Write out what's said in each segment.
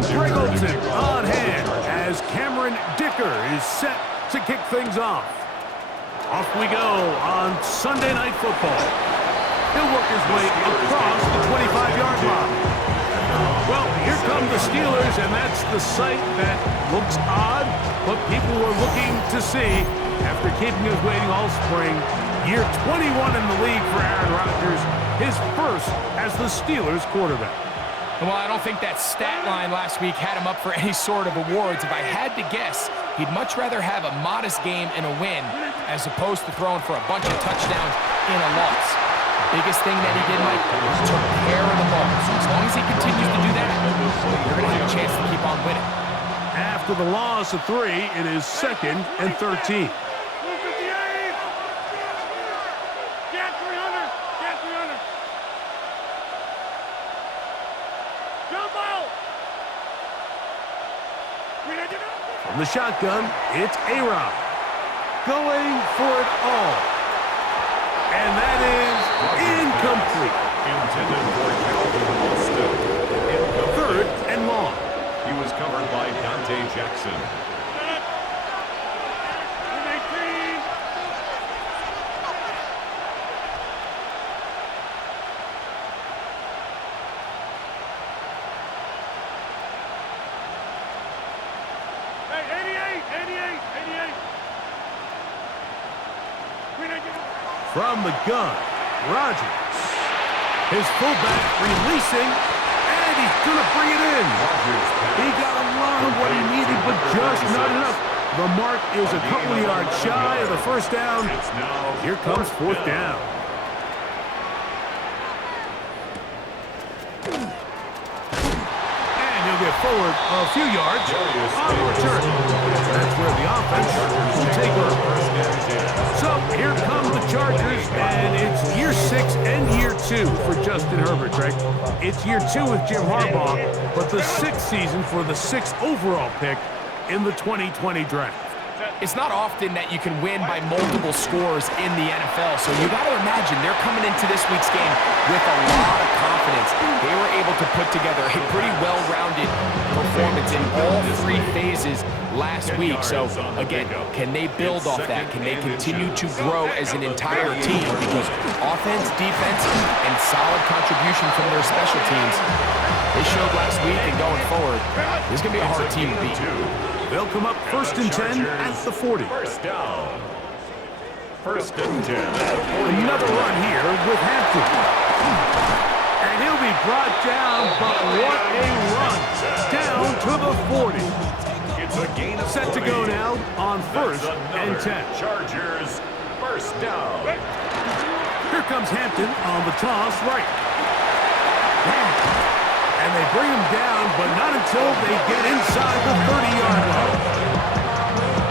And Briggleton on hand as Cameron Dicker is set to kick things off. Off we go on Sunday Night Football. He'll work his way across the 25-yard line. Well, here come the Steelers, and that's the sight that looks odd, but people were looking to see after keeping us waiting all spring. Year 21 in the league for Aaron Rodgers, his first as the Steelers quarterback. Well, I don't think that stat line last week had him up for any sort of awards. If I had to guess, he'd much rather have a modest game and a win as opposed to throwing for a bunch of touchdowns in a loss. Biggest thing that he did, Mike, was took care of the ball. So as long as he continues to do that, you're going to have a chance to keep on winning. After the loss of 3, it is 2nd and 13. From the shotgun, it's A-Rob going for it all. And that is incomplete. Intended for Calvin Austin. 3rd and long. He was covered by Dante Jackson. From the gun, Rodgers. His fullback releasing, and he's going to bring it in. He got a lot of what he needed, but just not enough. The mark is a couple of yards shy of the first down. Here comes 4th down. And he'll get forward a few yards on the return. That's where the offense will take over. So here come the Chargers, and it's year 6 and year 2 for Justin Herbert, Greg. It's year 2 with Jim Harbaugh, but the 6th season for the 6th overall pick in the 2020 draft. It's not often that you can win by multiple scores in the NFL, so you got to imagine they're coming into this week's game with a lot of confidence. They were able to put together a pretty well-rounded performance in all 3 phases last week. So, again, can they build off that? Can they continue to grow as an entire team? Because offense, defense, and solid contribution from their special teams, they showed last week, and going forward, this is going to be a hard team to beat. They'll come up 1st and 10 at the 40. First down. 1st and 10. Another run here with Hampton. And he'll be brought down, but what a run. Down to the 40. It's a gain of Set to go now on 1st and 10. Chargers, 1st down. Here comes Hampton on the toss right. And they bring him down, but not until they get inside the 30-yard line.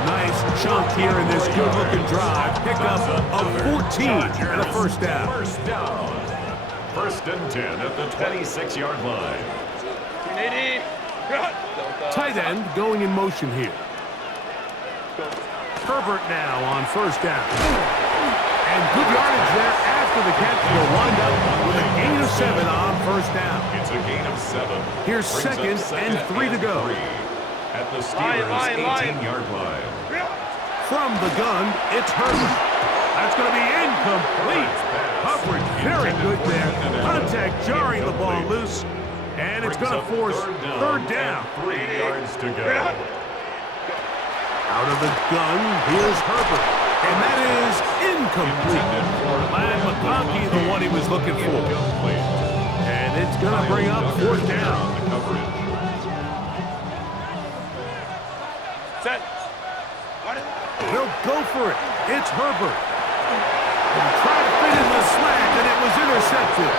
Nice chunk here in this good-looking drive. Pickup of 14 and a 1st down. 1st down. 1st and 10 at the 26-yard line. Tight end going in motion here. Herbert now on 1st down. And good yardage there after the catch. Will wind up with a gain of 7 on 1st down. It's a gain of 7. Here's 2nd and 3 to go. At the Steelers' 18-yard line. From the gun, it's Herbert. That's going to be incomplete. Coverage very good there. Contact jarring the ball loose. And it's going to force 3rd down. 3 yards to go. Out of the gun, here's Herbert. And that is incomplete. Lad McConkey, the one he was looking for. And it's going to bring up 4th down. Set. He'll go for it. It's Herbert. And try to fit in the slant, and it was intercepted.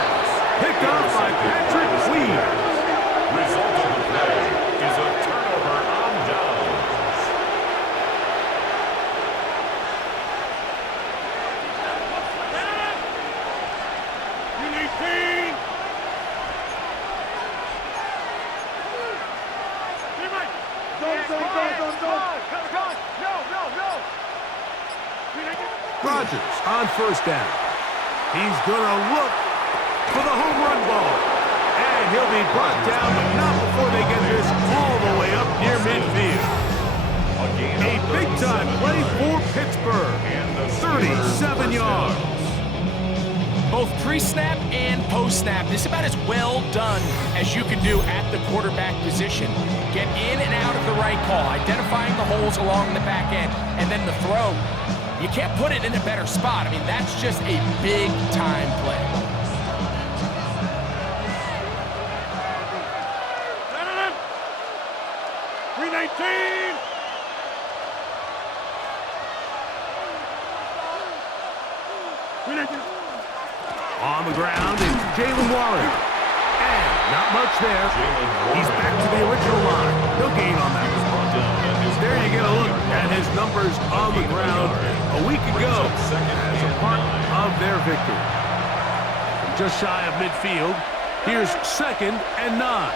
Picked off by Patrick Queen. Result of the play is a turnover on downs. Rodgers on 1st down. He's going to look for the home run ball. And he'll be brought down, but not before they get this A big-time play for Pittsburgh. 37 yards. Both pre-snap and post-snap, this is about as well done as you can do at the quarterback position. Get in and out of the right call, identifying the holes along the back end, and then the throw. You can't put it in a better spot. I mean, that's just a big-time play. On the ground is Jalen Waller. And not much there. He's back to the original line. No gain on that one. There you get a look at his numbers on the ground a week ago as a part of their victory. Just shy of midfield, here's 2nd and 9.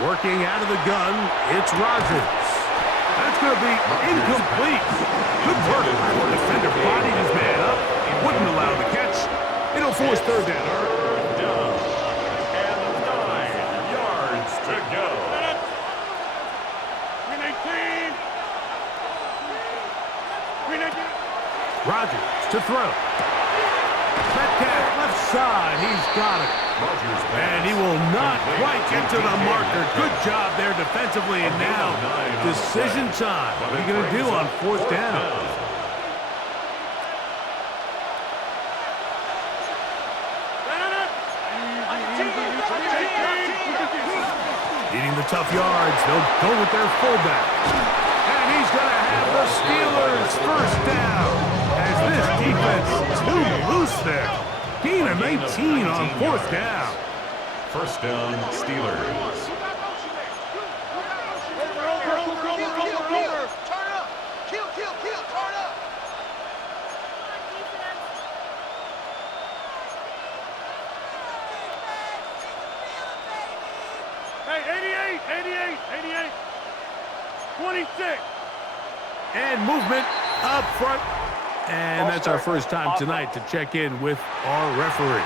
Working out of the gun, it's Rodgers. That's going to be incomplete. Good work. The defender bodied his man up. Wouldn't allow the catch. It'll force 3rd down. Third down. And 9 yards to go. Rodgers to throw. Metcalf left side. He's got it. And he will not quite get to the marker. Good job there defensively. And now, decision time. What are you going to do on 4th down? Needing the tough yards, they'll go with their fullback. And he's going to have the Steelers 1st down. As this defense is too loose there. Gain of 19 on 4th down. 1st down, Steelers. Turn up. Kill, turn up. Hey, 88. 26. And movement up front. And that's our first time tonight to check in with our referee.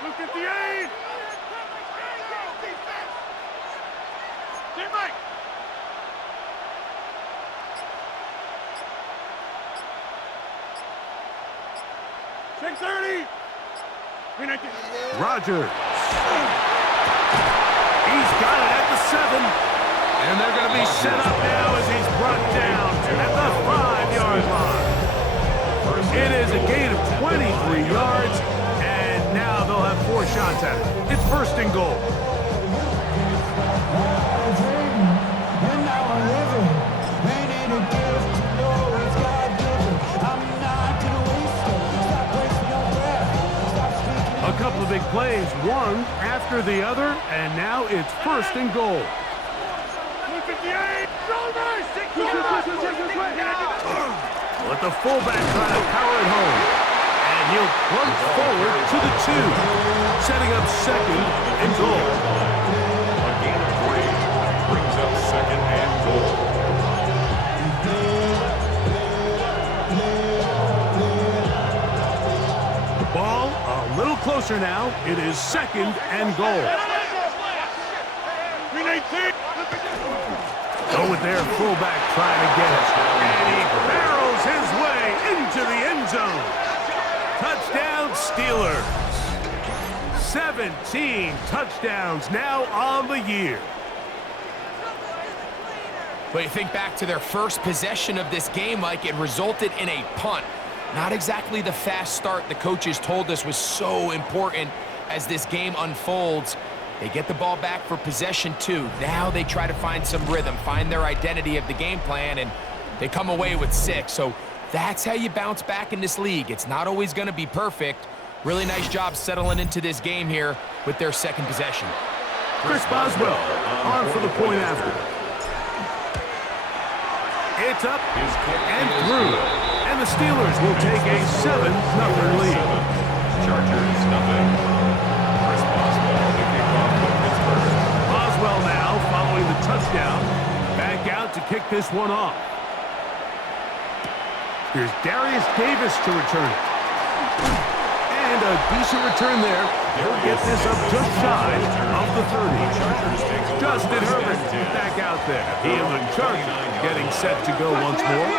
Blue 58. Mike. Check 30. Rodgers. He's got it at the 7. And they're going to be set up now as he's brought down at the 5-yard line. It is a gain of 23 yards, and now they'll have 4 shots at it. It's 1st and goal. A couple of big plays, one after the other, and now it's 1st and goal. Let the fullback try to power it home. And he'll plunge forward to the 2, setting up 2nd and goal. A gain of 3 brings up 2nd and goal. Ball a little closer now. It is 2nd and goal. Go with their fullback trying to get it. And he barrels his way into the end zone. Touchdown Steelers. 17 touchdowns now on the year. But you think back to their first possession of this game, Mike, it resulted in a punt. Not exactly the fast start the coaches told us was so important as this game unfolds. They get the ball back for possession 2. Now they try to find some rhythm, find their identity of the game plan, and they come away with 6. So that's how you bounce back in this league. It's not always going to be perfect. Really nice job settling into this game here with their 2nd possession. Chris Boswell on for the point after. It's up and through. And the Steelers will take a 7-0 lead. Chargers, nothing. Chris Boswell, the kickoff for Pittsburgh. Boswell now following the touchdown. Back out to kick this one off. Here's Darius Davis to return it. And a decent return there. He'll get this up just shy of the 30. Justin Herbert back out there. He and the Chargers getting set to go once more.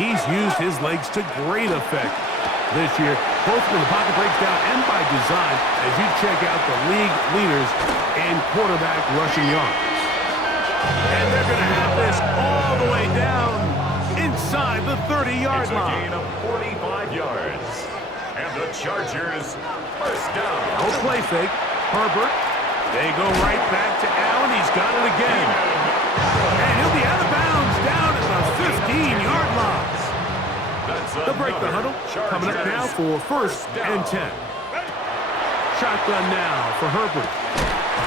He's used his legs to great effect this year, both in the pocket breakdown and by design, as you check out the league leaders in quarterback rushing yards. And they're going to have this all the way down inside the 30-yard line. It's a gain of 45 yards. And the Chargers first down. No play fake. Herbert. They go right back to Allen. He's got it again. And he'll be out of bounds down at the 15-yard line. They'll break the huddle. Coming up now for first and 10. Shotgun now for Herbert.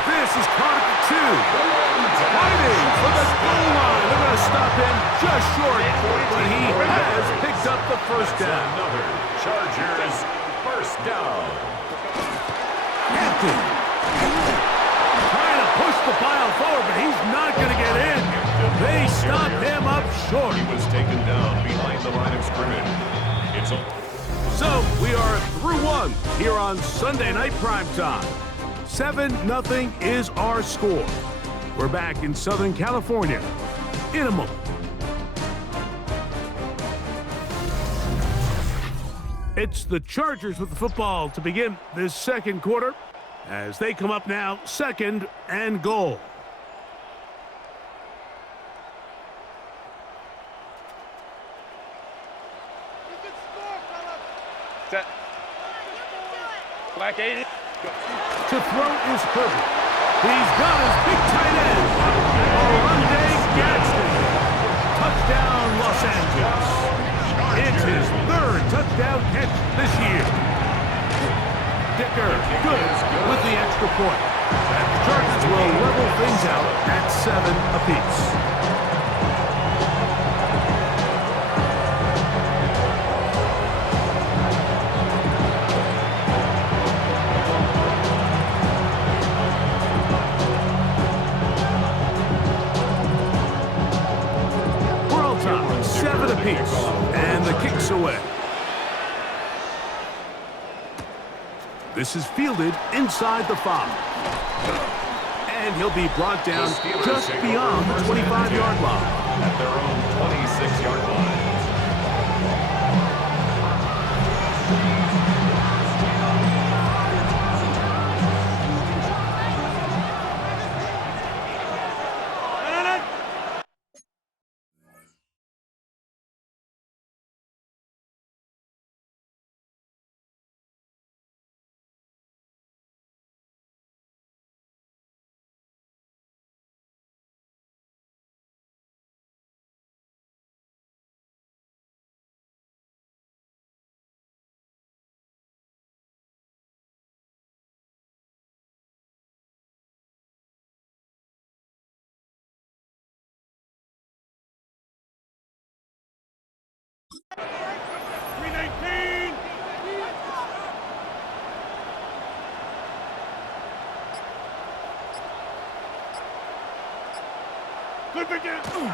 This is caught at the 2. Fighting for the goal line. They're going to stop him just short, but he has picked up the first down. Another Chargers first down. Captain trying to push the pile forward, but he's not going to get in. They stop him up short. He was taken down behind the line of scrimmage. It's a... So we are through one here on Sunday Night Primetime. 7-0 is our score. We're back in Southern California in a moment. It's the Chargers with the football to begin this second quarter as they come up now, second and goal. Set. Black 80. To throw is Herbert. He's got his big tight end, Oronde Gadsden. Touchdown, Los Angeles. It's his third touchdown catch this year. Dicker, good with the extra point. And the Chargers will level things out at 7 apiece. Apiece, and the kick's away. This is fielded inside the 5. And he'll be brought down just beyond the 25-yard line. At their own 26-yard line.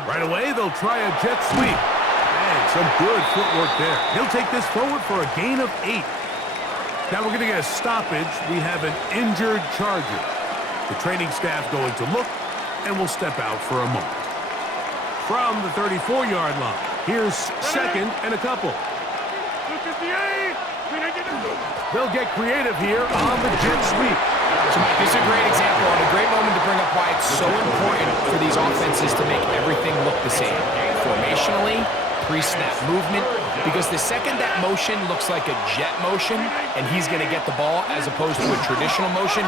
Right away, they'll try a jet sweep. And some good footwork there. He'll take this forward for a gain of 8. Now we're going to get a stoppage. We have an injured Charger. The training staff going to look, and we'll step out for a moment. From the 34-yard line, here's second and a couple. They'll get creative here on the jet sweep. So, Mike, this is a great example and a great moment to bring up why it's so important for these offenses to make everything look the same. Formationally, pre-snap movement, because the second that motion looks like a jet motion and he's going to get the ball as opposed to a traditional motion,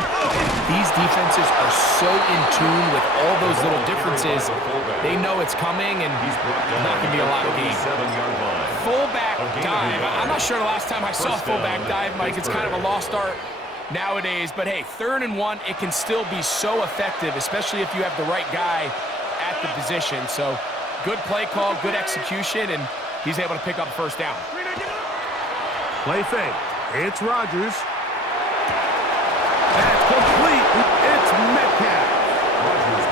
these defenses are so in tune with all those little differences. They know it's coming and not going to be a lot of game. Fullback dive. I'm not sure the last time I saw a fullback dive, Mike. It's kind of a lost art nowadays. But, hey, 3rd and 1, it can still be so effective, especially if you have the right guy at the position. So, good play call, good execution, and he's able to pick up first down. Play fake. It's Rodgers. That's complete. It's Metcalf.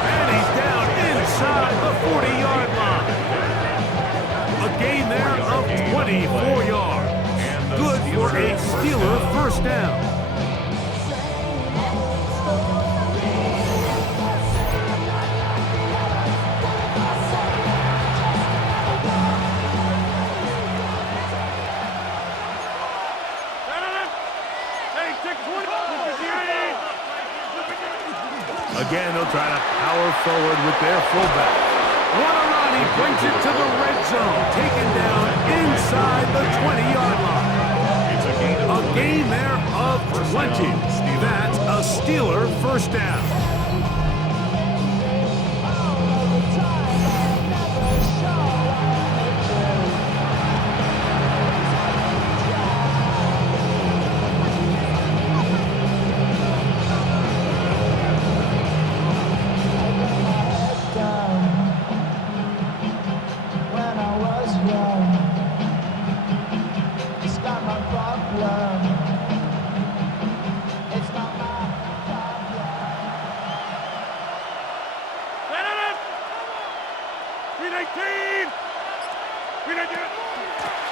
And he's down inside the 40-yard line. Steeler first down. Again, they'll try to power forward with their fullback. What a run! He brings it to the red zone. Taken down inside the 20-yard line. A gain there of 20. That's a Steeler first down.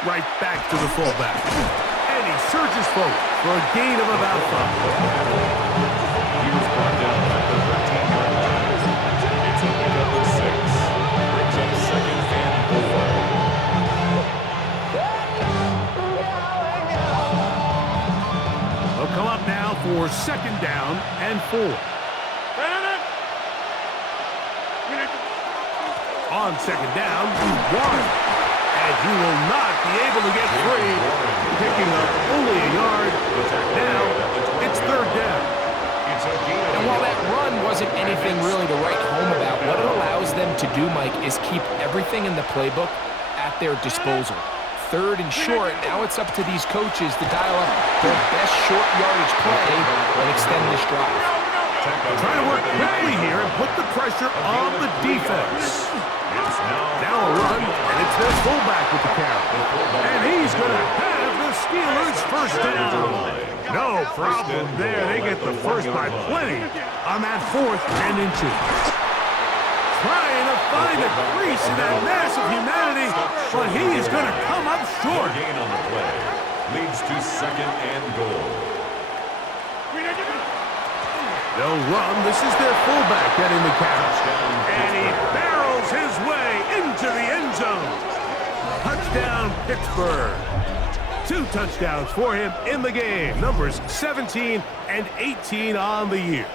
Right back to the fullback. And he surges forward for a gain of about 5. He was brought down at the 13-yard line. It's a pickup of 6. Brings up second and 4. They'll come up now for second down and 4. On second down, one. And he will not be able to get free, picking up only a yard. Now, it's third down. And while that run wasn't anything really to write home about, what it allows them to do, Mike, is keep everything in the playbook at their disposal. Third and short, now it's up to these coaches to dial up their best short yardage play and extend this drive. Trying to work quickly here and put the pressure on the defense. Now a run, and it's their fullback with the carry. And he's going to have the Steelers first down. No problem there. They get the first by plenty on that 4th and inches. Trying to find a crease in that mass of humanity, but he's going to come up short. Gain on the play. Leads to second and goal. They'll run. This is their fullback getting the catch. And he barrels his way into the end zone. Touchdown, Pittsburgh. 2 touchdowns for him in the game. Numbers 17 and 18 on the year.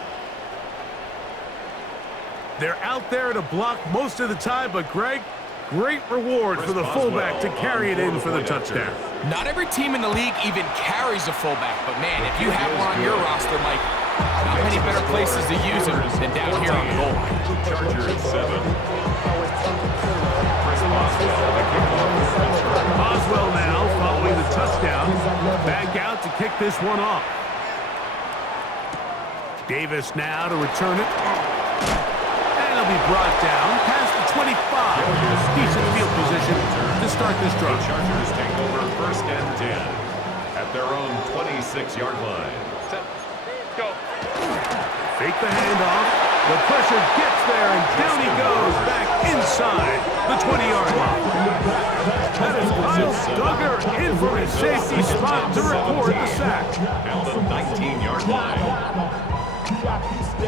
They're out there to block most of the time, but Greg, great reward for the fullback to carry it in for the touchdown. Not every team in the league even carries a fullback, but man, if you have one on your roster, Mike, not many better places to use him than down here on the goal line. Chargers 7. Boswell now following the touchdown. Back out to kick this one off. Davis now to return it. And he'll be brought down past the 25. Decent field position to start this drive. Chargers take over first and 10 at their own 26-yard line. Fake the handoff. The pressure gets there, and down he goes back inside the 20-yard line. That is Kyle Duggar in for his safety spot to record the sack. Down the 19-yard line.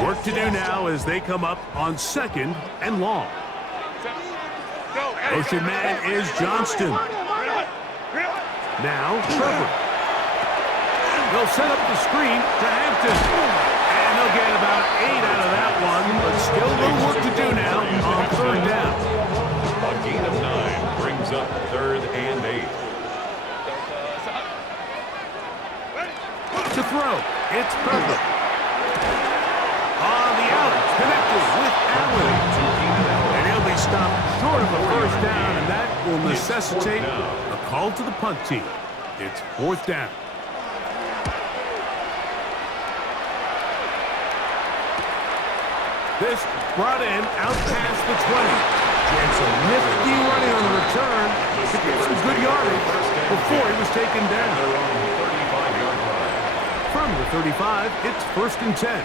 Work to do now as they come up on second and long. Motion man is Johnston. Now, Trevor. They'll set up the screen to Hampton. And they'll get about 8 out of that one, but still a little work to do now on third down. A gain of 9 brings up third and 8. To throw, it's Purple. On the out, connected with Allen. And he'll be stopped short of a first down, and that will necessitate a call to the punt team. It's 4th down. This brought in out past the 20. And some nifty running on the return to get some good yardage before he was taken down. From the 35, it's 1st and 10.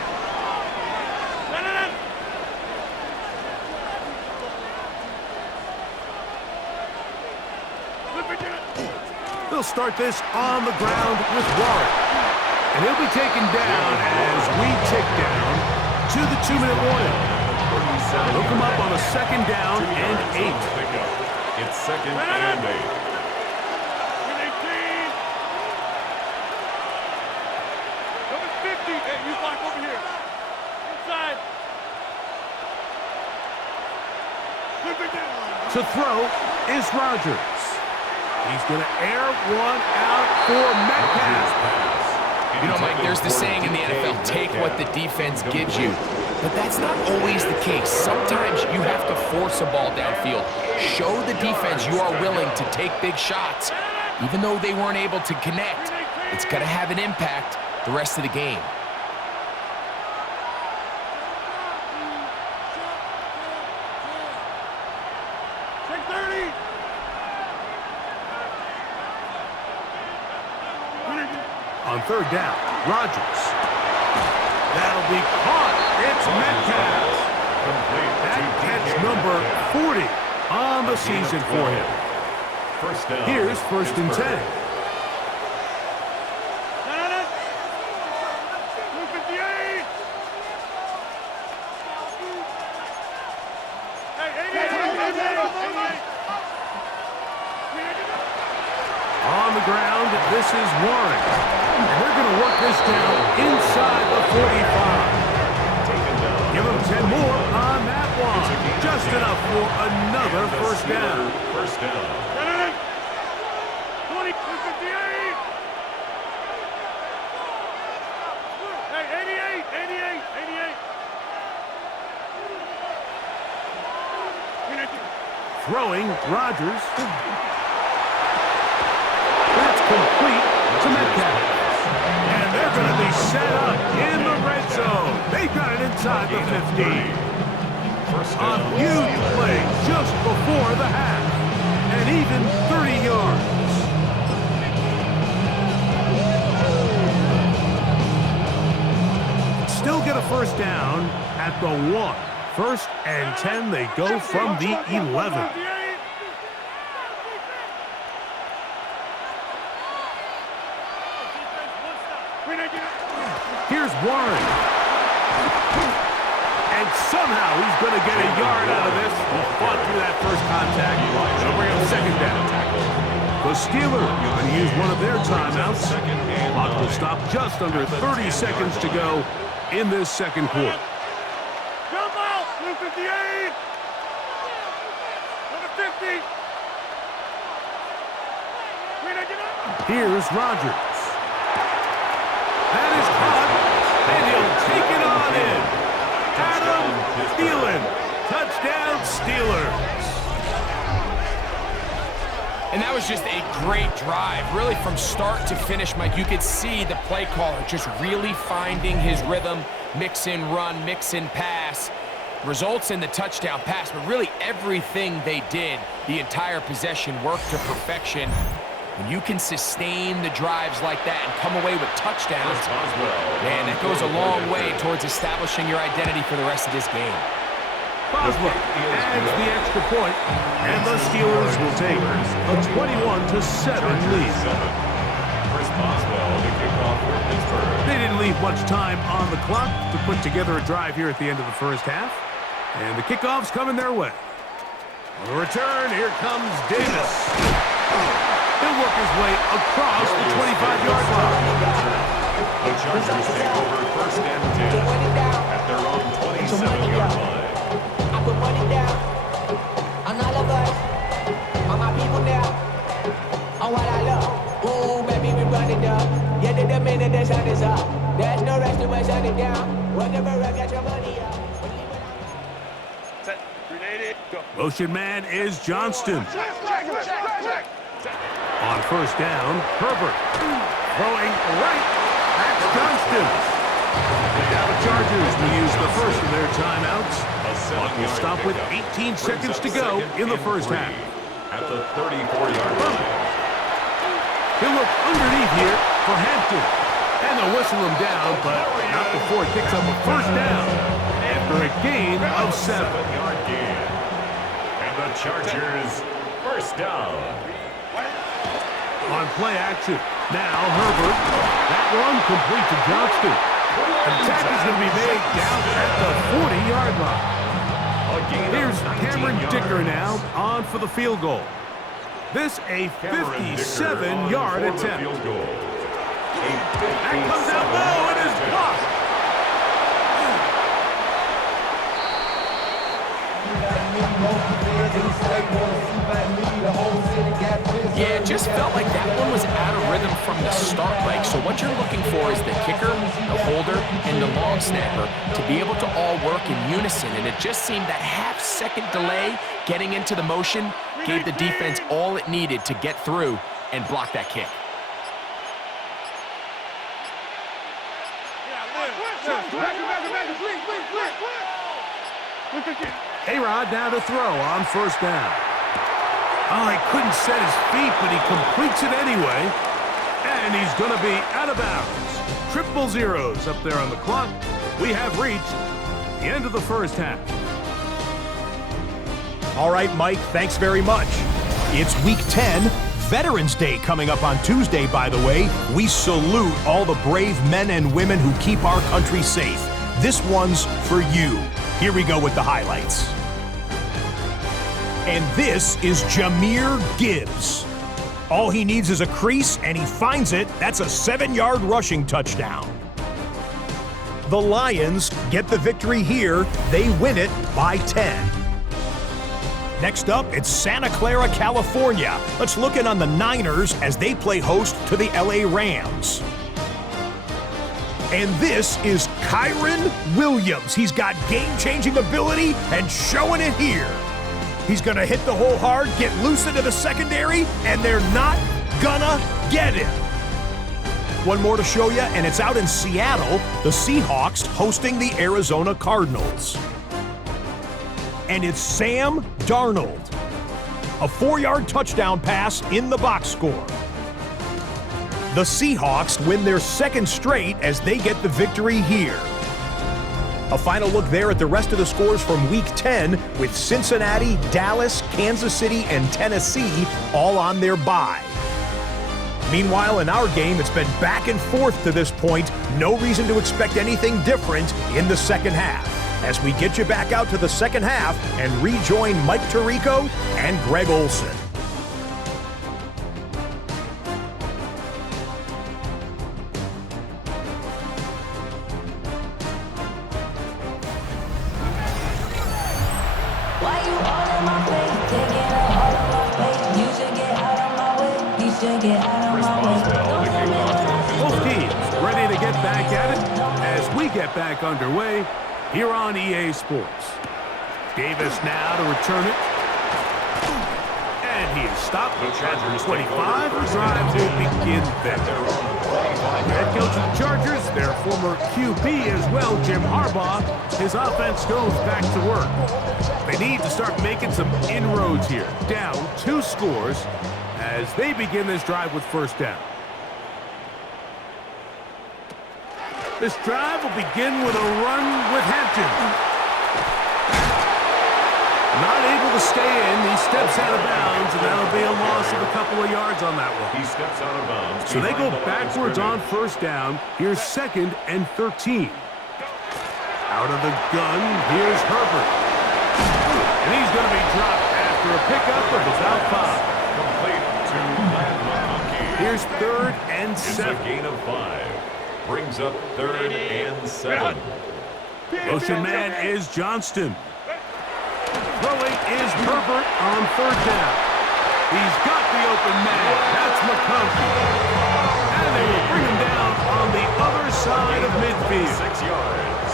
We'll start this on the ground with Warren. And he'll be taken down as we tick down to the 2-minute warning. They'll come up on a 2nd down and 8. It's 2nd and 8. Number 50. Hey, you block over here. Inside. Flip it down. To throw is Rodgers. He's going to air one out for Metcalf. You know, Mike, there's the saying in the NFL, take what the defense gives you. But that's not always the case. Sometimes you have to force a ball downfield. Show the defense you are willing to take big shots. Even though they weren't able to connect, it's going to have an impact the rest of the game. On 3rd down, Rodgers. That'll be caught. It's Metcalf. That catch number 40 on the season for him. Here's 1st and 10. On the ground, this is Warren. And they're going to work this down inside the 45. Give them 10 more on that one. Just enough for another 1st down. 1st down. 20, 58. Hey, 88. Throwing, Rodgers. That's complete to Metcalf. And they're going to be set up in the red zone. They've got it inside the 15. A huge play just before the half. And even 30 yards. Still get a 1st down at the 1. 1st and 10, they go from the 11. Here's Warren. And somehow he's going to get a yard out of this. Fought through that first contact. They'll bring him 2nd down. The Steelers going to use one of their timeouts. Clock will stop just under 30 seconds to go in this 2nd quarter. Jump out! 58! Number 50! Here's Rodgers. That is caught, and he'll take it on in. Adam Thielen. Touchdown, Steelers. And that was just a great drive. Really, from start to finish, Mike, you could see the play caller just really finding his rhythm, mix in run, mix in pass. Results in the touchdown pass, but really everything they did, the entire possession, worked to perfection. When you can sustain the drives like that and come away with touchdowns, man, that goes a long way towards establishing your identity for the rest of this game. Boswell adds the extra point, and the Steelers will take a 21-7 lead. Chris Boswell to kick off for Pittsburgh. They didn't leave much time on the clock to put together a drive here at the end of the first half, and the kickoff's coming their way. On the return, here comes Davis. He'll work his way across the 25-yard line. The Chargers take over 1st and 10 at their own 27-yard line. I put money down on all of us, on my people now, on what I love. Ooh, baby, we run it up. Yeah, the minute the sun is up, there's no rest to shut it down. Whenever I get your money up. Set, grenade, go. Motion man is Johnston. On 1st down, Herbert. Throwing right. That's Johnston. Now the Chargers will use the first of their timeouts. Clock will stop with 18 seconds to go in the first half. At the 34-yard line. He'll look underneath here for Hampton. And they'll whistle him down, but not before he picks up a 1st down after a gain of 7. 7-yard gain. And the Chargers 1st down. On play action. Now Herbert. That run complete to Johnston. An attack is going to be made down at the 40-yard line. Here's Cameron Dicker now on for the field goal. This a 57-yard attempt. That comes out low and is blocked. Yeah, it just felt like that one was out of rhythm from the start, Mike. So what you're looking for is the kicker, the holder, and the long snapper to be able to all work in unison. And it just seemed that half-second delay getting into the motion gave the defense all it needed to get through and block that kick. A-Rod now to throw on first down. Oh, he couldn't set his feet, but he completes it anyway. And he's going to be out of bounds. Triple zeros up there on the clock. We have reached the end of the first half. All right, Mike, thanks very much. It's Week 10, Veterans Day coming up on Tuesday, by the way. We salute all the brave men and women who keep our country safe. This one's for you. Here we go with the highlights. And this is Jahmyr Gibbs. All he needs is a crease, and he finds it. That's a 7-yard rushing touchdown. The Lions get the victory here. They win it by 10. Next up, it's Santa Clara, California. Let's look in on the Niners as they play host to the LA Rams. And this is Kyren Williams. He's got game-changing ability and showing it here. He's going to hit the hole hard, get loose into the secondary, and they're not gonna get him. One more to show you, and it's out in Seattle, the Seahawks hosting the Arizona Cardinals. And it's Sam Darnold. A 4-yard touchdown pass in the box score. The Seahawks win their second straight as they get the victory here. A final look there at the rest of the scores from Week 10 with Cincinnati, Dallas, Kansas City, and Tennessee all on their bye. Meanwhile, in our game, it's been back and forth to this point. No reason to expect anything different in the second half. As we get you back out to the second half and rejoin Mike Tirico and Greg Olson. Both teams ready to get back at it as we get back underway here on EA Sports. Davis now to return it. And he is stopped at the 25. The drive will begin there. Head coach of the Chargers, their former QB as well, Jim Harbaugh. His offense goes back to work. They need to start making some inroads here. Down 2 scores as they begin this drive with first down. This drive will begin with a run with Hampton. Not able to stay in. He steps out of bounds, and that'll be a loss of a couple of yards on that one. He steps out of bounds. So they go backwards on first down. Here's 2nd and 13. Out of the gun, here's Herbert. And he's going to be dropped after a pickup of about 5. Complete to Matt McConkey. Here's 3rd and It's 7. a gain of 5. Brings up 3rd and 7. Motion man is Johnston. Throwing is Herbert on 3rd down. He's got the open man. That's McConkey. And they will bring him down on the other side of midfield. 6 yards.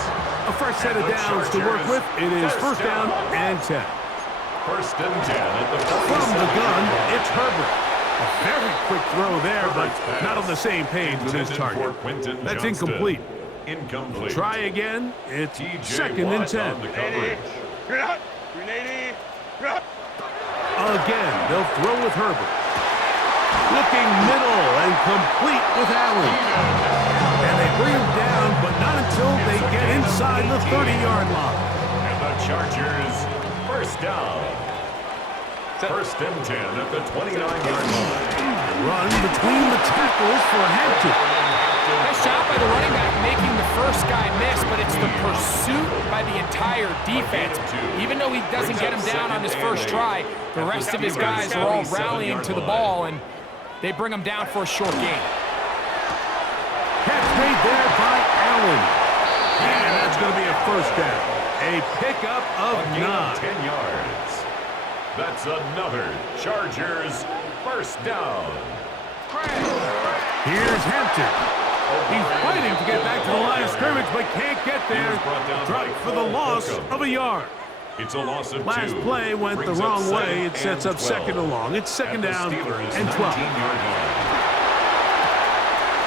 A fresh set of downs to work with. It is first down and 10. 1st and 10 at the From the gun, it's Herbert. A very quick throw there, but not on the same page with his target. That's incomplete. Incomplete. Try again. It's TJ 2nd and 10. on the coverage. Again, they'll throw with Herbert. Looking middle and complete with Allen. And they bring him down, but not until they get inside the 30-yard line. And the Chargers, first down. First and 10 at the 29-yard line. Run between the tackles for Hampton. Nice job by the running back making the first guy miss, but it's the pursuit by the entire defense. Even though he doesn't get him down on his first try, the rest of his guys are all rallying to the ball, and they bring him down for a short gain. Catch made there by Allen. And that's going to be a first down. A pickup of 9. 10 yards. That's another Chargers first down. Here's Hampton. He's fighting to get back to the line of scrimmage, but can't get there. Dropped for the loss of a yard. It's a loss of 2. Last play went the wrong way. It sets up second and long. It's second down and 12.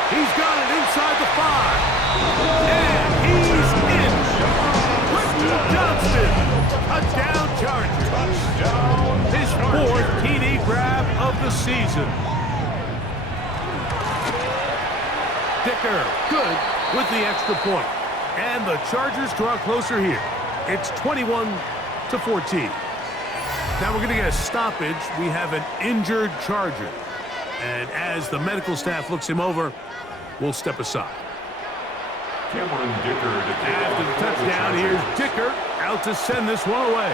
He's got it inside the 5. And he's in. Quentin Johnston. Touchdown Chargers. His 4th TD grab of the season. Dicker, good with the extra point. And the Chargers draw closer here. It's 21-14. Now we're going to get a stoppage. We have an injured Charger. And as the medical staff looks him over, we'll step aside. Cameron Dicker to kick After the off touchdown, here's Dicker out to send this one away.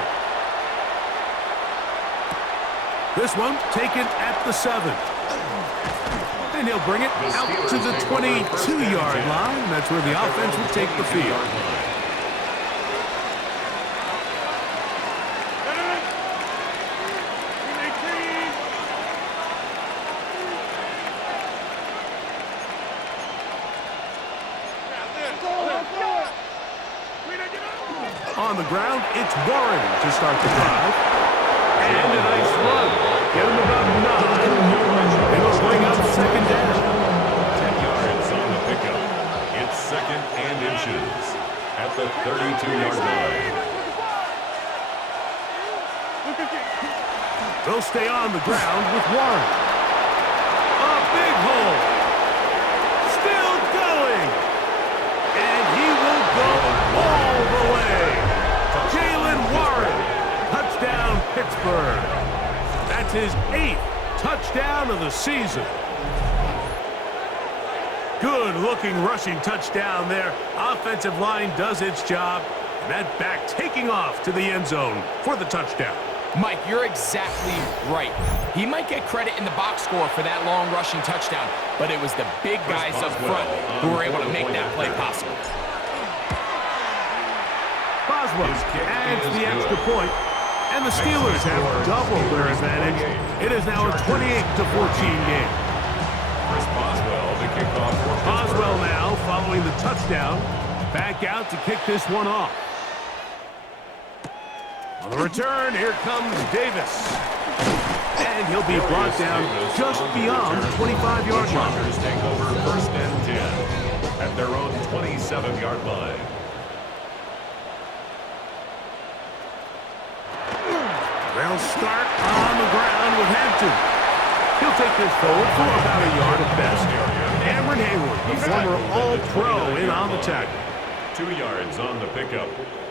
This one taken at the 7. And he'll bring it out to the 22-yard line. That's where the offense will take the field. On the ground, it's Warren to start the drive. And a nice run. Get him about 9. It'll bring up second down. 10 yards on the pickup. It's second and inches at the 32-yard line. They'll stay on the ground with Warren. A big hole. Still going. And he will go all the way. Jalen Warren. Touchdown, Pittsburgh. That's his 8th touchdown of the season. Good-looking rushing touchdown there. Offensive line does its job. And that back taking off to the end zone for the touchdown. Mike, you're exactly right. He might get credit in the box score for that long rushing touchdown, but it was the big guys up front who were able to make that play possible. Boswell adds the extra point, and the Steelers have doubled their advantage. It is now a 28-14 game. Chris Boswell to kick off for Pittsburgh. Boswell now following the touchdown, back out to kick this one off. On the return, here comes Davis. And he'll be brought down just beyond the 25-yard line. Chargers take over first and 10 at their own 27-yard line. They'll start on the ground with Hampton. He'll take this forward for about a yard at best. Cameron Hayward, the former All-Pro, in on the tackle. 2 yards on the pickup.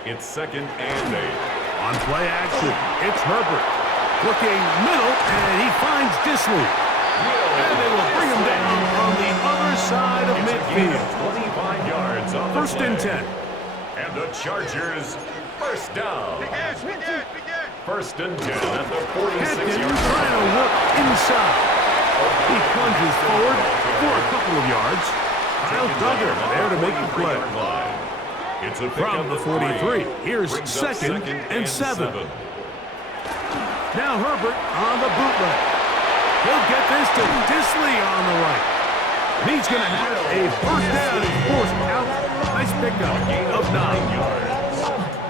It's second and 8. On play action, it's Herbert. Looking middle, and he finds Disley. And they will bring him down on the other side of midfield. 25 yards on the First play. and 10. And the Chargers first down. First and 10 at the 46-yard Hampton line. trying to work inside. He plunges forward for a couple of yards. Kyle Duggar there to make the play. It's a From the 43, here's second and 7. Now Herbert on the bootleg. He'll get this to Disley on the right. And he's going to have a first down and forced out. Nice pickup of 9 yards.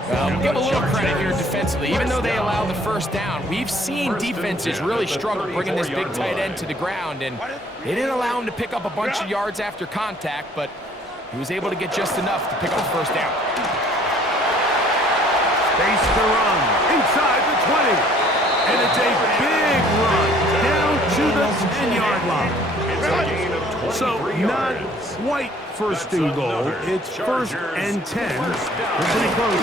Well, give a little credit here defensively. Even though they allowed the first down, we've seen defenses really struggle bringing this big tight end to the ground, and they didn't allow him to pick up a bunch of yards after contact, but he was able to get just enough to pick up the first down. Space to run inside the 20. And it's a big run down to the 10-yard line. It's a gain of 23 So not yards. quite first and goal. It's first and 10. We're pretty close.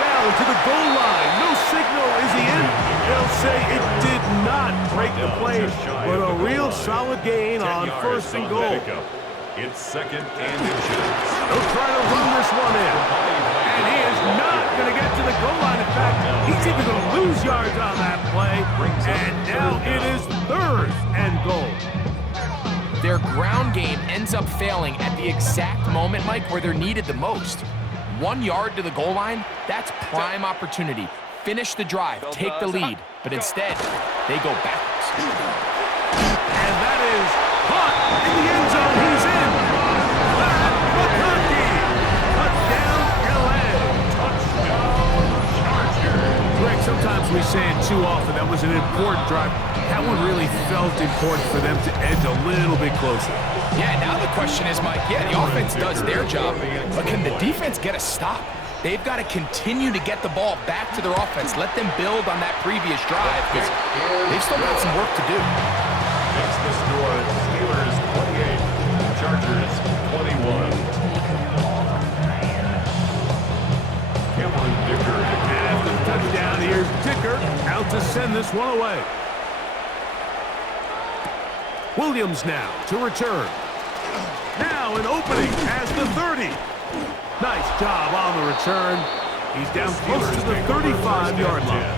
Down now to the goal line. No signal. Is he in? They'll say it did not break the play, but a real solid gain on first and goal. It's second and inches. They'll try to run this one in. And he is not going to get to the goal line. In fact, he's even going to lose yards on that play. And now it is third and goal. Their ground game ends up failing at the exact moment, Mike, where they're needed the most. 1 yard to the goal line, that's prime opportunity. Finish the drive, take the lead, but instead, they go backwards. And that is caught in the end zone. He's in. Greg, sometimes we say it too often. That was an important drive. That one really felt important for them to edge a little bit closer. Yeah, now the question is, Mike, the offense does their job, but can the defense get a stop? They've got to continue to get the ball back to their offense. Let them build on that previous drive because they've still got some work to do. Makes the score Steelers 28, Chargers 21. Cameron Dicker. After the touchdown, here's Dicker out to send this one away. Williams now to return. Now an opening as the 30. Nice job on the return. He's down close to the 35-yard line.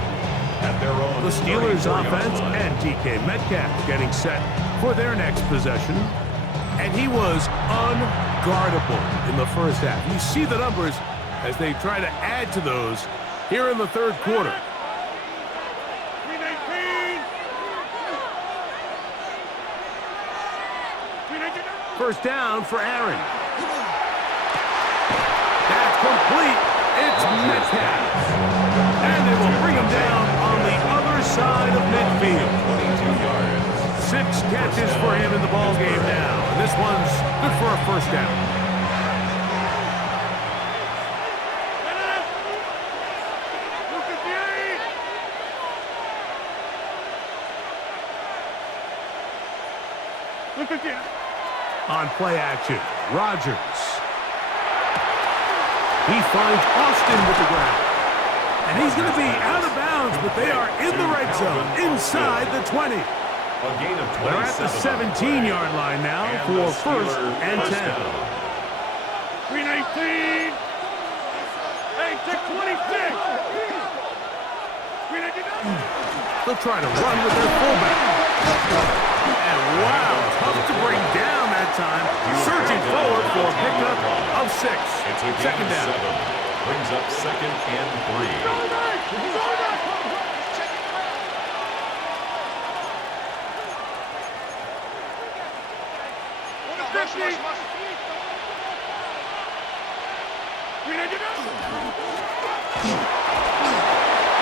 The Steelers offense and DK Metcalf getting set for their next possession. And he was unguardable in the first half. You see the numbers as they try to add to those here in the third quarter. First down for Aaron. That's complete. It's Metcalf. And they will bring him down on the other side of midfield. 22 yards. 6 catches for him in the ball game now. And this one's good for a first down. On play action, Rodgers. He finds Austin with the ground. And he's going to be out of bounds, but they are in the red zone, inside the 20. A gain of 27. They're at the 17-yard line now for first and 10. 319. Hey, take 26. They'll try to run with their fullback. And wow, tough to bring down that time. Surging forward for a pickup of 6. Second down. 7. Brings up second and 3.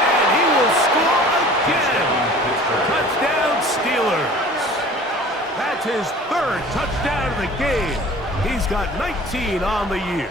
And he will score again. Touchdown Steelers. That's his third touchdown of the game. He's got 19 on the year.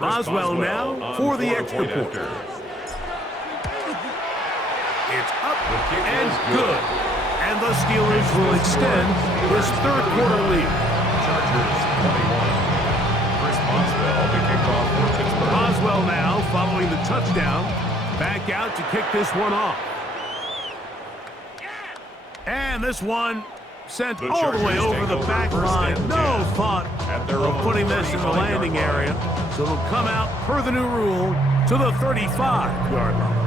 Boswell now for the extra point. It's up and good. And the Steelers will extend this third quarter lead. Chargers 21. Chris Boswell, the kickoff for Pittsburgh. Boswell now following the touchdown. Back out to kick this one off. And this one sent all the way over the back line. No thought of putting this in the landing area. So it'll come out per the new rule to the 35-yard line.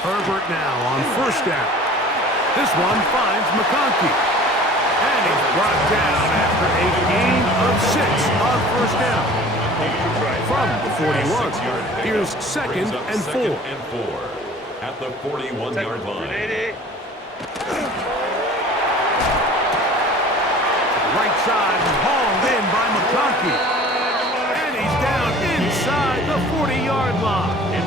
Herbert now on first down. This one finds McConkey. And he's brought down after a gain of 6 on first down. From the 41. Here's second and 4. At the 41-yard line. Right side hauled in by McConkey.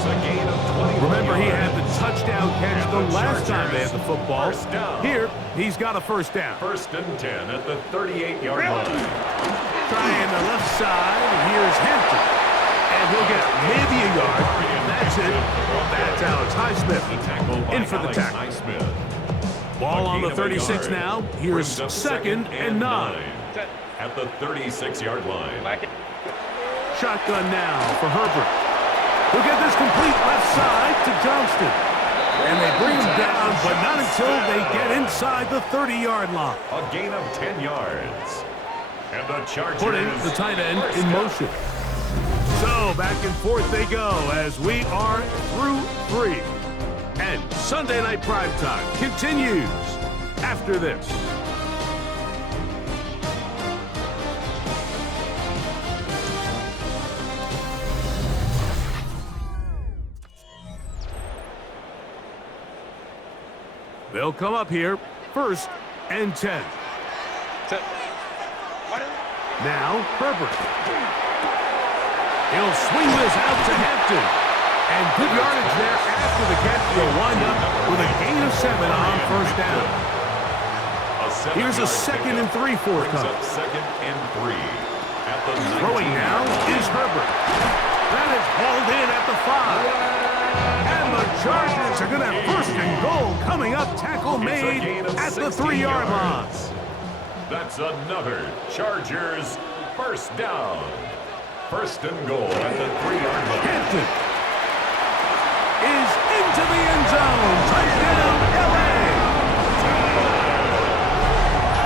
a gain of 21 Remember, he yards. had the touchdown catch And the the last time they had the Chargers, football. first down. Here, he's got a first down. 1st and 10 at the 38-yard line. Trying the left side. Here's Hampton. And he'll get maybe a yard. That's it. That's Alex Highsmith in for the tackle. Ball on the 36 now. Here's 2nd and 9. At the 36-yard line. Shotgun now for Herbert. He'll get this complete left side to Johnston. And they bring him down, but not until they get inside the 30-yard line. A gain of 10 yards. And the Chargers Putting the tight end in motion. So back and forth they go as we are through 3. And Sunday Night Primetime continues after this. They'll come up here, 1st and 10. Now, Herbert. He'll swing this out to Hampton. And good yardage there after the catch. They'll wind up with a gain of 7 on 1st down. Here's a 2nd and 3 forthcoming. 2nd and 3. At the Throwing now is Herbert. That is hauled in at the 5. And the Chargers are going to have 1st and goal coming up. Tackle made at the 3-yard line. That's another Chargers 1st down. 1st and goal at the 3-yard line. Hampton is into the end zone. Touchdown, L.A.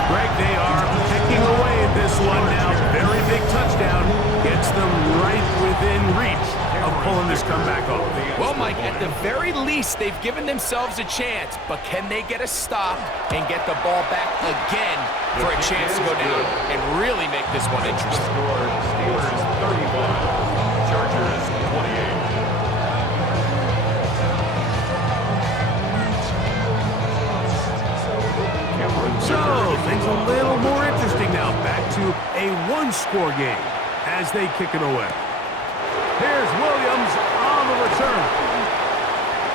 Greg, they are picking away at this one now. Very big touchdown. Gets them right within reach of pulling this comeback off. Well, Mike, at the very least, they've given themselves a chance, but can they get a stop and get the ball back again for a chance to go down and really make this one interesting? Score Steelers 35, Chargers 28. So, things a little more interesting now. Back to a 1-score game as they kick it away. Here's Williams on the return.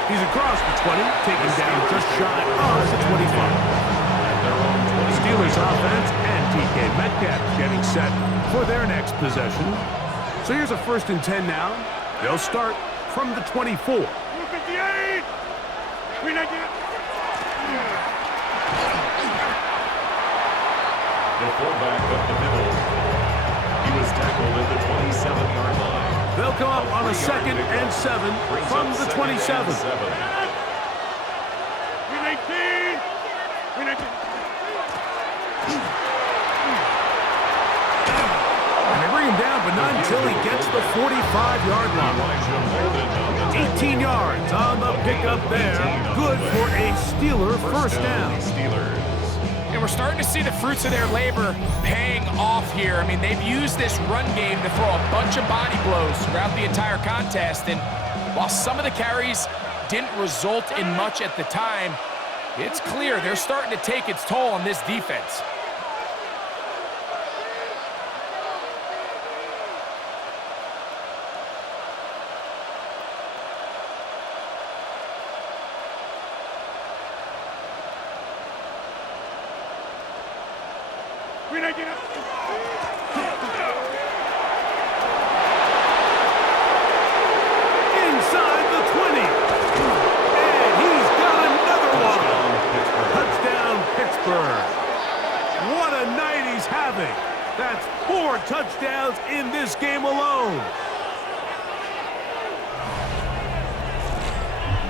He's across the 20, taken down just shy of the 25. The Steelers offense and DK Metcalf getting set for their next possession. So here's a 1st and 10 now. They'll start from the 24. 58! The fullback up the middle. He was tackled at the 27-yard line. They'll come up on a 2nd and 7 from the 27. And they bring him down, but not until he gets the 45-yard line. 18 yards on the pickup there. Good for a Steeler 1st down. And we're starting to see the fruits of their labor paying off here. I mean, they've used this run game to throw a bunch of body blows throughout the entire contest. And while some of the carries didn't result in much at the time, it's clear they're starting to take its toll on this defense. Inside the 20. And he's got another one. Touchdown, Pittsburgh. What a night he's having. That's 4 touchdowns in this game alone.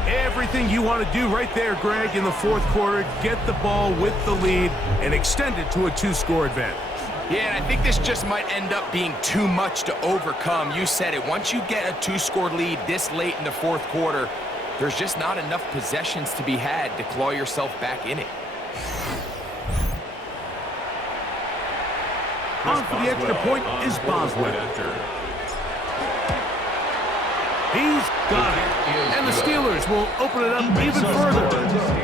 Everything you want to do right there, Greg, in the 4th quarter. Get the ball with the lead and extend it to a 2-score advantage. Yeah, and I think this just might end up being too much to overcome. You said it. Once you get a 2-score lead this late in the 4th quarter, there's just not enough possessions to be had to claw yourself back in it. On for the extra point is Boswell. He's got it. And the Steelers will open it up even further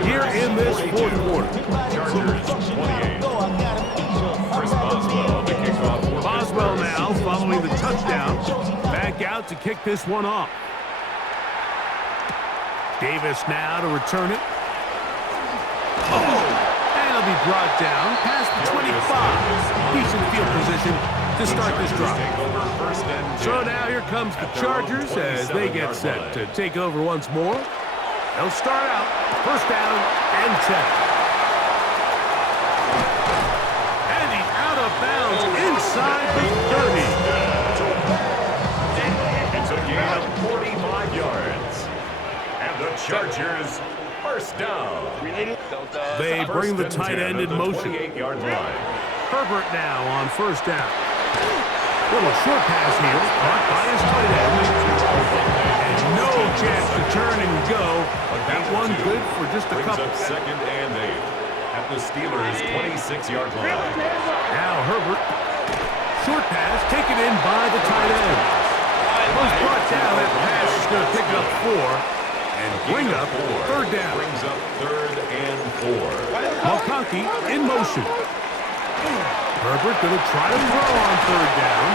here in this 4th quarter. Chargers 28. Chris Boswell, the kickoff. Boswell now following the touchdown. Back out to kick this one off. Davis now to return it. And it'll be brought down past the 25. Decent field position to start this drive. So now here comes the Chargers as they get set to take over once more. They'll start out first down and 10. And he's out of bounds inside the 30. It's a gain of 45 yards. And the Chargers first down. They bring the tight end in motion. 28-yard line. Herbert now on first down. Little short pass here, caught by his tight end. And no chance to turn and go. That one good for just a couple. Brings up second and 8 at the Steelers' 26-yard line. Now Herbert. Short pass taken in by the tight end. Was brought down. That pass is going to pick up 4. And bring up third down. Brings up third and 4. McConkey in motion. Herbert going to try to throw on third down.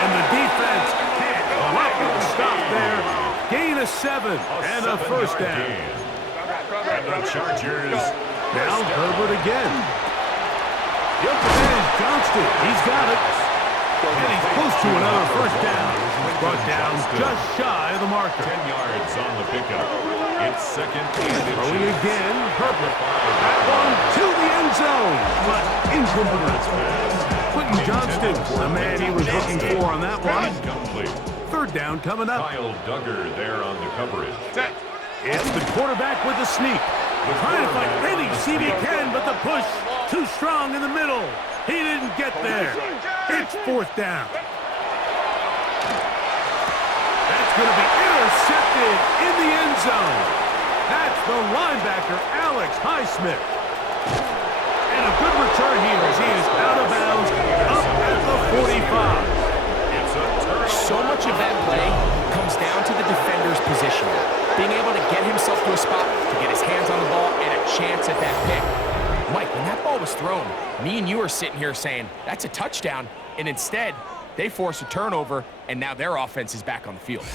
And the defense can't quite stop there. Gain of 7 and a first down. And the Chargers. Now Herbert again. The open is Johnston. He's got it. And he's close to another first down. Brought down just shy of the marker. 10 yards on the pickup. It's second and throwing again. Herbert. That one to the end zone. But incomplete. Quentin Johnston, the man he was looking for on that one. Third down coming up. Kyle Duggar there on the coverage. It's the quarterback with the sneak. Trying to find any seam he can, but the push too strong in the middle. He didn't get there. It's fourth down. That's going to be intercepted in the end zone. That's the linebacker, Alex Highsmith. And a good return here as he is out of bounds up at the 45. So much of that play comes down to the defender's position. Being able to get himself to a spot, to get his hands on the ball, and a chance at that pick. Mike, when that ball was thrown, me and you are sitting here saying, that's a touchdown. And instead, they force a turnover, and now their offense is back on the field.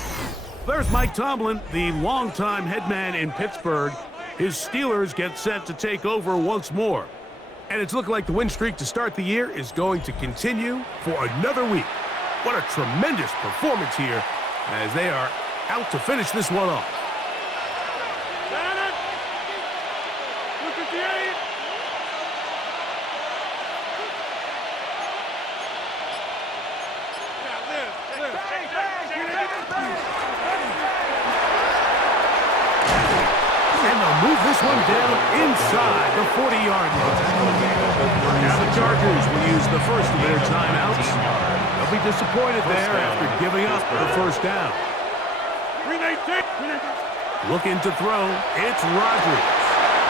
There's Mike Tomlin, the longtime head man in Pittsburgh. His Steelers get set to take over once more. And it's looking like the win streak to start the year is going to continue for another week. What a tremendous performance here as they are out to finish this one off. Move this one down inside the 40-yard line. Now the Chargers will use the first of their timeouts. They'll be disappointed there after giving up the first down. Looking to throw, it's Rodgers.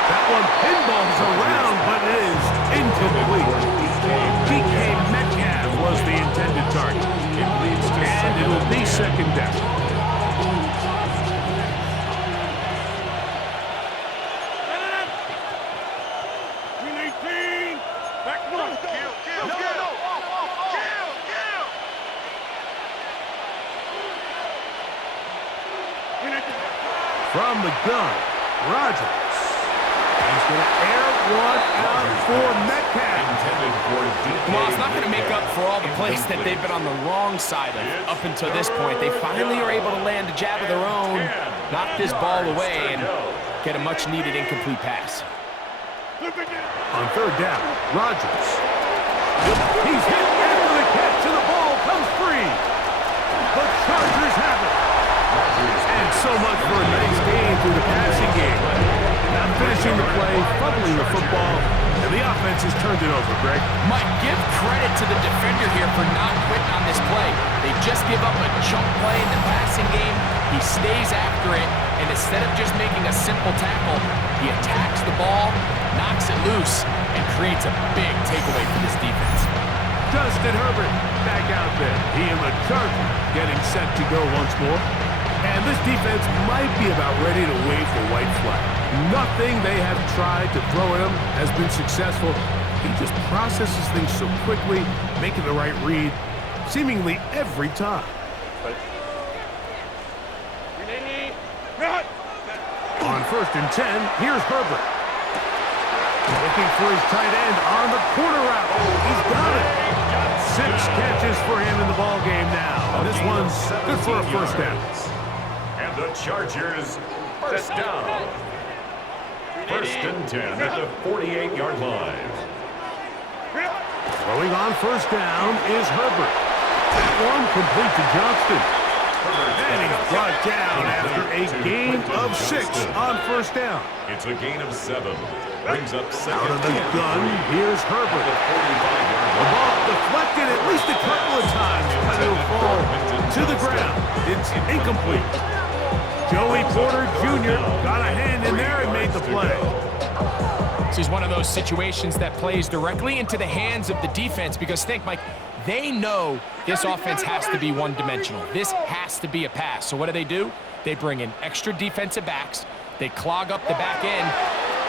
That one pinballs around, but it is incomplete. DK Metcalf was the intended target. And it will be second down. From the gun, Rodgers. He's going to air one out for Metcalf. Well, it's not going to make up for all the plays that they've been on the wrong side of up until this point. They finally are able to land a jab of their own, knock this ball away, and get a much-needed incomplete pass. On third down, Rodgers. He's hit after the catch, and the ball comes free. The Chargers have it. And so much for a nice game through the passing game. Not finishing the play, fumbling the football, and the offense has turned it over, Greg. Mike, give credit to the defender here for not quitting on this play. They just give up a chunk play in the passing game. He stays after it, and instead of just making a simple tackle, he attacks the ball, knocks it loose, and creates a big takeaway for this defense. Justin Herbert back out there. He and the Chargers getting set to go once more. And this defense might be about ready to wave the white flag. Nothing they have tried to throw at him has been successful. He just processes things so quickly, making the right read, seemingly every time. first and 10, here's Herbert. Looking for his tight end on the corner route. Oh, he's got it. 6 catches for him in the ball game now. This one's good for a first down. And the Chargers first down. First and 10 at the 48-yard line. Throwing on first down is Herbert. That one complete to Johnston. And he's brought down after a gain of 6 on first down. It's a gain of 7. Brings up second. Out of the gun, here's Herbert. The ball deflected at least a couple of times, but it'll fall to the ground. It's incomplete. Joey Porter Jr. got a hand in there and made the play. This is one of those situations that plays directly into the hands of the defense because think, Mike, they know this offense has to be one-dimensional. This has to be a pass. So what do? They bring in extra defensive backs. They clog up the back end.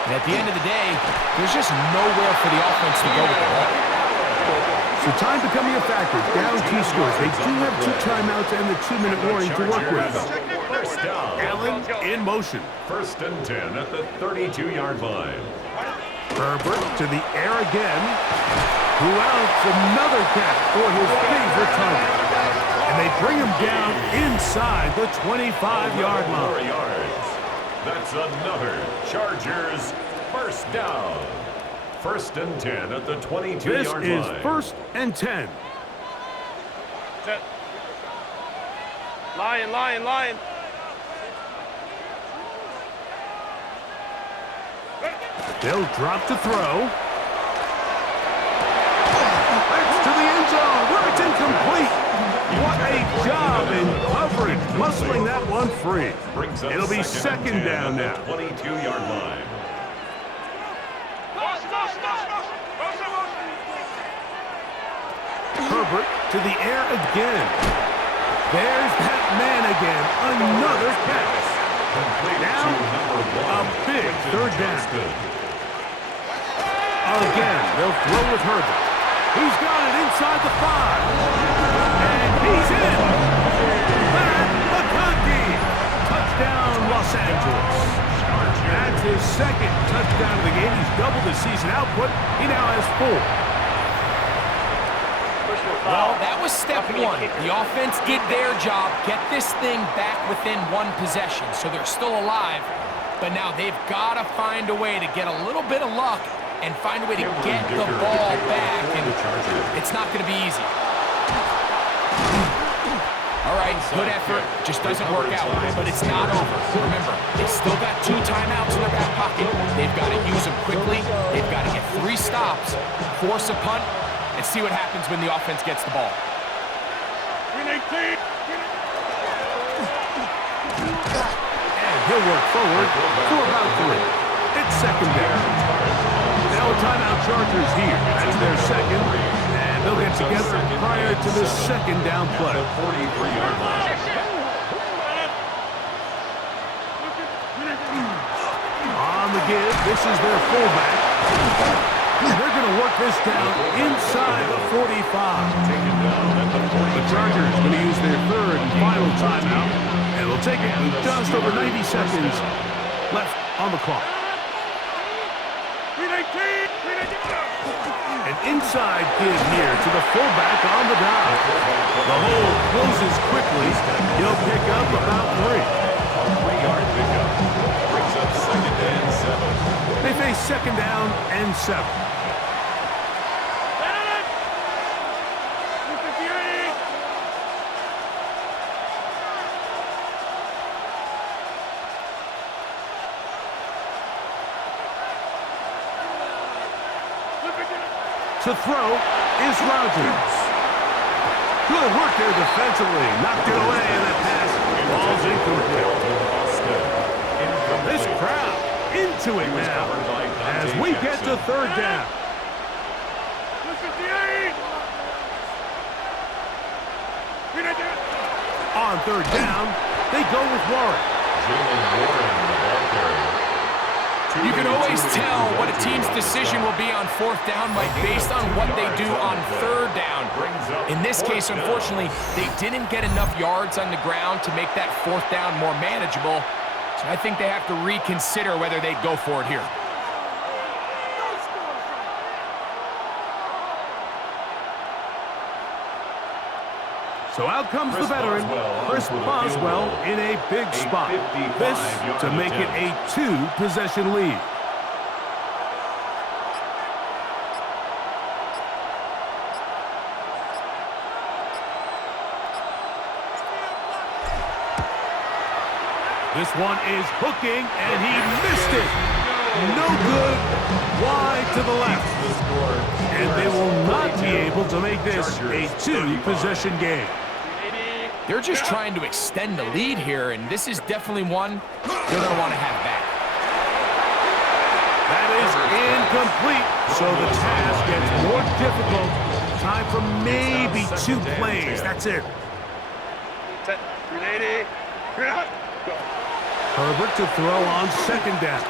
And at the end of the day, there's just nowhere for the offense to go with the ball. So time becoming a factor. Down 2 scores. They do have 2 timeouts and the 2-minute warning to work with. First down. Allen in motion. First and 10 at the 32-yard line. Herbert to the air again. Who else? Another catch for his favorite target. And they bring him down inside the 25-yard line. 4 yards. That's another Chargers first down. First and 10 at the 22-yard line. This is first and 10. Set. Lion. They'll drop to throw. That's to the end zone where it's incomplete. What a job in coverage, muscling that one free. It'll be second down now. 22-yard line. Herbert to the air again. There's that man again. Another catch. Now, a big third down. Again, they'll throw with Herbert. He's got it inside the 5. And he's in. Matt McConkey. Touchdown, Los Angeles. That's his second touchdown of the game. He's doubled his season output. He now has 4. Well, that was step 1. The offense did their job, get this thing back within 1 possession, so they're still alive. But now they've got to find a way to get a little bit of luck and find a way to get the ball back, and it's not going to be easy. All right, good effort, just doesn't work out, but it's not over. Remember, they still got 2 timeouts in their back pocket. They've got to use them quickly. They've got to get 3 stops, force a punt, and see what happens when the offense gets the ball. And he'll work forward for about 3. It's second down. Now a timeout Chargers here. That's their second. And they'll get together prior to the second down play. 43-yard line. On the give, this is their fullback. They're going to work this down inside the 45. The Chargers going to use their third and final timeout, and they'll take it with just over 90 seconds left on the clock. An inside give here to the fullback on the dive. The hole closes quickly. He'll pick up about 3. 3-yard pickup. Brings up second and 7. They face second down and 7. To throw is Rodgers. Good work there defensively. Knocked it away, and that pass falls incomplete. This crowd into it now as we get to third down. On third down, they go with Warren. Jalen Warren, the ball carrier. You can always tell what a team's decision will be on 4th down, Mike, based on what they do on 3rd down. In this case, unfortunately, they didn't get enough yards on the ground to make that 4th down more manageable. So I think they have to reconsider whether they go for it here. So out comes the veteran, Chris Boswell, in a big spot. This to make it a 2-possession lead. This one is hooking, and he missed it. No good. Wide to the left. And they will not be able to make this a 2-possession game. They're just trying to extend the lead here, and this is definitely one they're going to want to have back. That is incomplete, so the task gets more difficult. Time for maybe 2 plays. That's it. Set. 380. Go. Herbert to throw on 2nd down.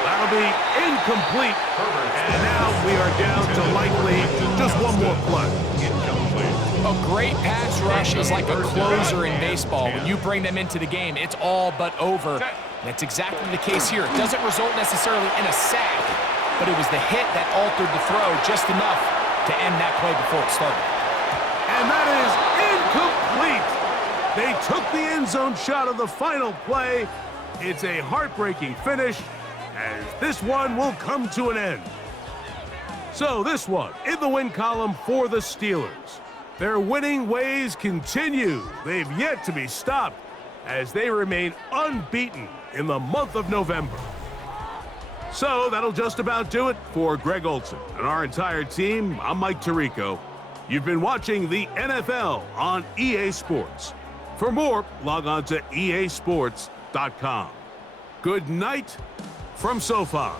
That'll be incomplete. And now we are down to likely just 1 more play. A great pass rush is like a closer in baseball. When you bring them into the game, it's all but over. That's exactly the case here. It doesn't result necessarily in a sack, but it was the hit that altered the throw just enough to end that play before it started. And that is incomplete. They took the end zone shot of the final play. It's a heartbreaking finish, as this one will come to an end. So this one in the win column for the Steelers. Their winning ways continue. They've yet to be stopped as they remain unbeaten in the month of November. So that'll just about do it for Greg Olson and our entire team. I'm Mike Tirico. You've been watching the NFL on EA Sports. For more, log on to easports.com. Good night from SoFi.